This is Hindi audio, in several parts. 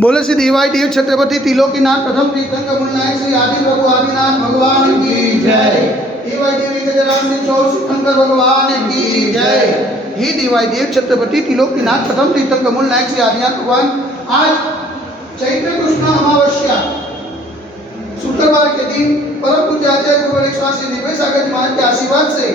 बोले श्री देवाई देव छत्रपति त्रिलोकीनाथ प्रथम तीर्थंकर मुनिनायक श्री आदि प्रभु आदिनाथ भगवान की जय। देवाई देवी गजराम सिंह चौर तीर्थंकर भगवान की जय। हे देवाई देव छत्रपति त्रिलोकीनाथ प्रथम तीर्थंकर मुनिनायक श्री आदिनाथ भगवान, आज चैत्र कृष्ण अमावस्या शुक्रवार के दिन परम पूज्य आचार्य गुरुवर एक स्वास्थ्य निर्भय सागर जी महाराज के आशीर्वाद से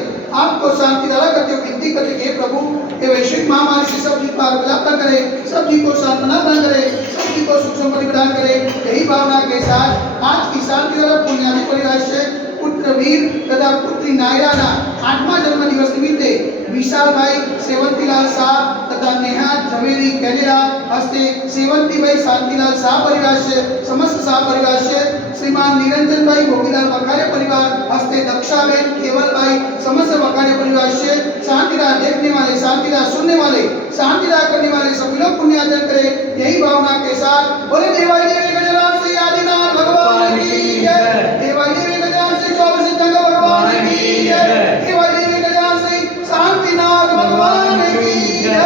आपको शांति दारा करते हुए विनती करते हैं, प्रभु ये वैश्विक महामारी से सब जी पार विलाप न करे, सब जी को सांत्वना प्रदान करे, सब जी को सुख समृद्धि प्रदान करे। यही भावना के साथ आज की शांति दारा पुण्यादि परिवार से पुत्र वीर तथा पुत्री नायराना 8वां जन्म दिवस निमित्ते विशाल भाई सेवंतीलाल शाह तथा नेहा झवेरी कैनेडा हस्ते सेवंती भाई शांतिलाल शाह परिवार से समस्त शाह परिवार से श्रीमान निरंजन भाई भोगीलाल वखारे परिवार हस्ते दक्षाबेन केवल भाई समस्त वखारे परिवार से शांति राह देखने वाले, शांति राह सुनने वाले, शांति राह करने वाले सभी लोग पुण्यार्जन करें। यही भावना के साथ बोले देवाई देवी गजराम श्री आदिनाथ भगवान की जय। देवाई देवी गजराम श्री चौबीस तीर्थंकर भगवान की जय। देवाई देवी गजराम श्री शांतिनाथ भगवान की जय।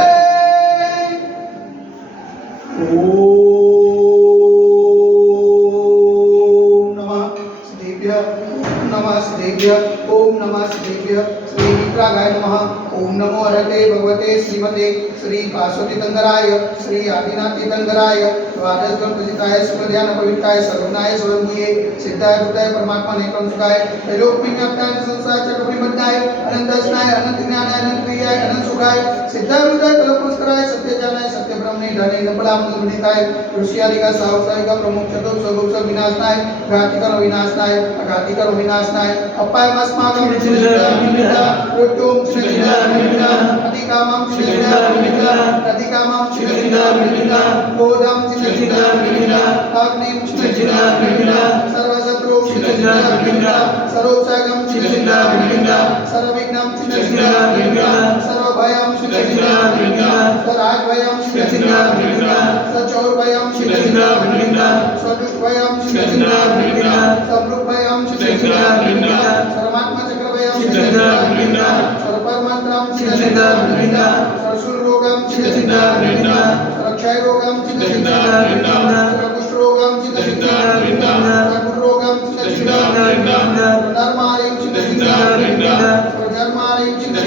ओम नमः शिवेभ्य श्री मित्रागाय नमः। ओम नमो हरते भगवते श्रीमते श्री भास्वती तीर्थंकराय श्री आदिनाथ तीर्थंकराय द्वादश ग्रंथ प्रसिद्धाय स्मृध्यान पवित्राय सर्वज्ञाय स्वयंभूये सिद्धाय बुद्धाय परमात्मा नेकंसुकाय त्रैलोक्य ज्ञाताय संसार चक्र परिबद्धाय अनंत स्नाय अनंत ज्ञानाय अनंत क्रियाय अनंत सुखाय सिद्धाय बुद्धाय कल्पस्कराय सत्य ज्ञानाय सत्य ब्रह्मणे धने नपलाम मुनिताय ऋषियारिका सावसायिका प्रमुख चतुर्थ सगुप्त विनाशनाय घातिकर विनाशनाय अघातिकर विनाशनाय अपायमस्माकं चिन्ता रोटोम चिन्ता अधिकामं चिन्ता अधिकामं चिन्ता बोधं चिन्ता अग्निं चिन्ता सर्वशत्रु चिन्ता सर्वोपसागं चिन्ता सर्वविघ्नं चिन्ता सर्वभयं चिन्ता स्वराजभयं चिन्ता सचौरभयं चिन्ता सदुष्टभयं चिन्ता समृद्धभयं चिन्ता सर्वात्मा चक्रभयं चिन्ता सर्वपरमंत्रं चिन्ता सर्वशूलरोगं चिन्ता सर्वक्षयरोगं चिन्ता सर्वकुष्ठरोगं चिन्ता सर्वरोगं चिन्ता सर्वधर्मारिं चिन्ता सर्वधर्मारिं चिन्ता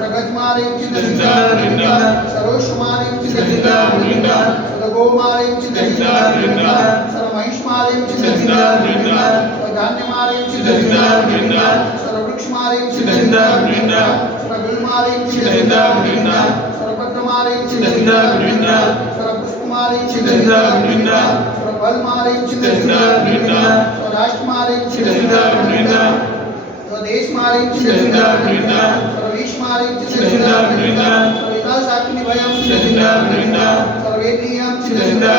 सर्वगजमारिं चिन्ता सर्वोषमारिं चिन्ता सर्वगोमारिं चिन्ता सर्वमहिष्मारिं चिन्ता सर्वधान्यमारिं चिन्ता सर्ववृक्षमारिं चिन्ता सर्वगुलमारिं चिन्ता सर्वपत्रमारिं चिन्ता सर्वपुष्पमारिं चिन्ता सर्वफलमारिं चिन्ता सर्वराष्ट्रमारिं चिन्ता स्वदेशमारिं चिन्ता सर्वविश्वमारिं चिन्ता सर्वविनाशाग्निभयं चिन्ता सर्ववेदनीयं चिन्ता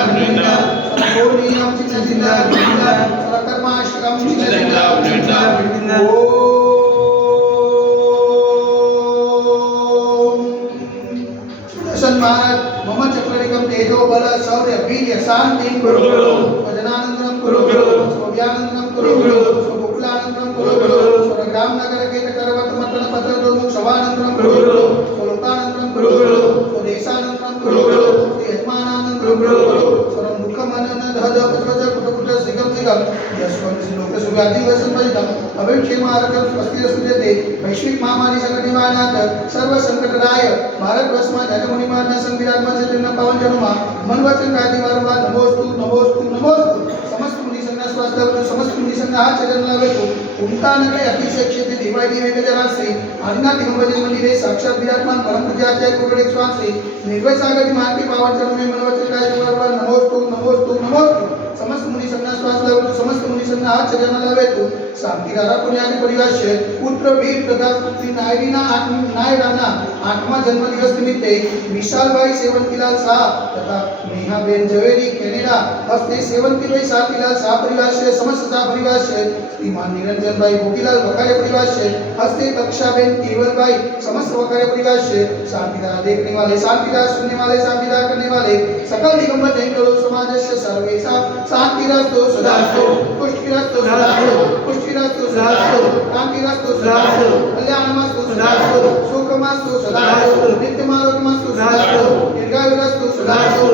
सर्वगौरणीयं चिन्ता सर्वकर्माष्टकं चिन्ता भारत मम चक्रविकम तेजो बल शौर्य वीर्य शांति कुरु स्वजनानंदनम कुरु स्वव्यानंदनम कुरु स्वगोकुलानंदनम कुरु स्वग्राम नगर के करवत मतन पत्र दोमुख शवानंदनम कुरु स्वलोकानंदनम कुरु स्वदेशानंदनम कुरु यजमानानंदनम कुरु स्वमुखमनन धद पुत्र पुत्र सिगम सिगम यशवंत श्लोक सुगादि वसन परितम अभिक्षेमारकम स्वस्ति सुजते वैश्विक महामारी संकट निवारणार्थ सर्व संकटराय भारत वर्ष में जन मुनि महाराज संविराजमान से तिन्न पावन जनुमा मन वचन कायदे वारंवार नमोस्तु नमोस्तु नमोस्तु समस्त मुनि संघ स्वास्थ्य समस्त मुनि संघ हाथ चरण लावे तो उनका नगरे अतिशय क्षेत्र देवाई देवी गजरा से आदिनाथ दिगंबर मंदिर साक्षात विराजमान परम पूज्य आचार्य गुरुवर एक स्वास्थ्य से निर्भय सागर जी महाराज के पावन चरणों में मन वचन कायदे वारंवार नमोस्तु नमोस्तु नमोस्तु समस्त मुनि संघ स्वास्थ्य समस्त मुनि संघ हाथ चरण लावे तो शांति रारा पुण्यादि परिवार से पुत्र वीर तथा पुत्री नायराना 8वां जन्म दिवस निमित्ते विशाल भाई सेवंतीलाल शाह तथा नेहा बेन झवेरी कैनेडा हस्ते सेवंती भाई शांतिलाल शाह परिवार से समस्त शाह परिवार से श्रीमान निरंजन भाई भोगीलाल वखारे परिवार से हस्ते दक्षाबेन केवल भाई समस्त वखारे परिवार से शांति राह देखने वाले, शांति राह सुनने वाले, शांति राह करने वाले सकल दिगंबर जैन करो समाज से सर्वेशा शांतिरस्तु सदास्तु पुष्टिरस्तु सदास्तु पुष्टिरस्तु सदास्तु कांतिरस्तु सदास्तु कल्याणमस्तु सदास्तु सुखमस्तु सदास्तु नित्यमारोग्यमस्तु सदास्तु दीर्घायुरस्तु सदास्तु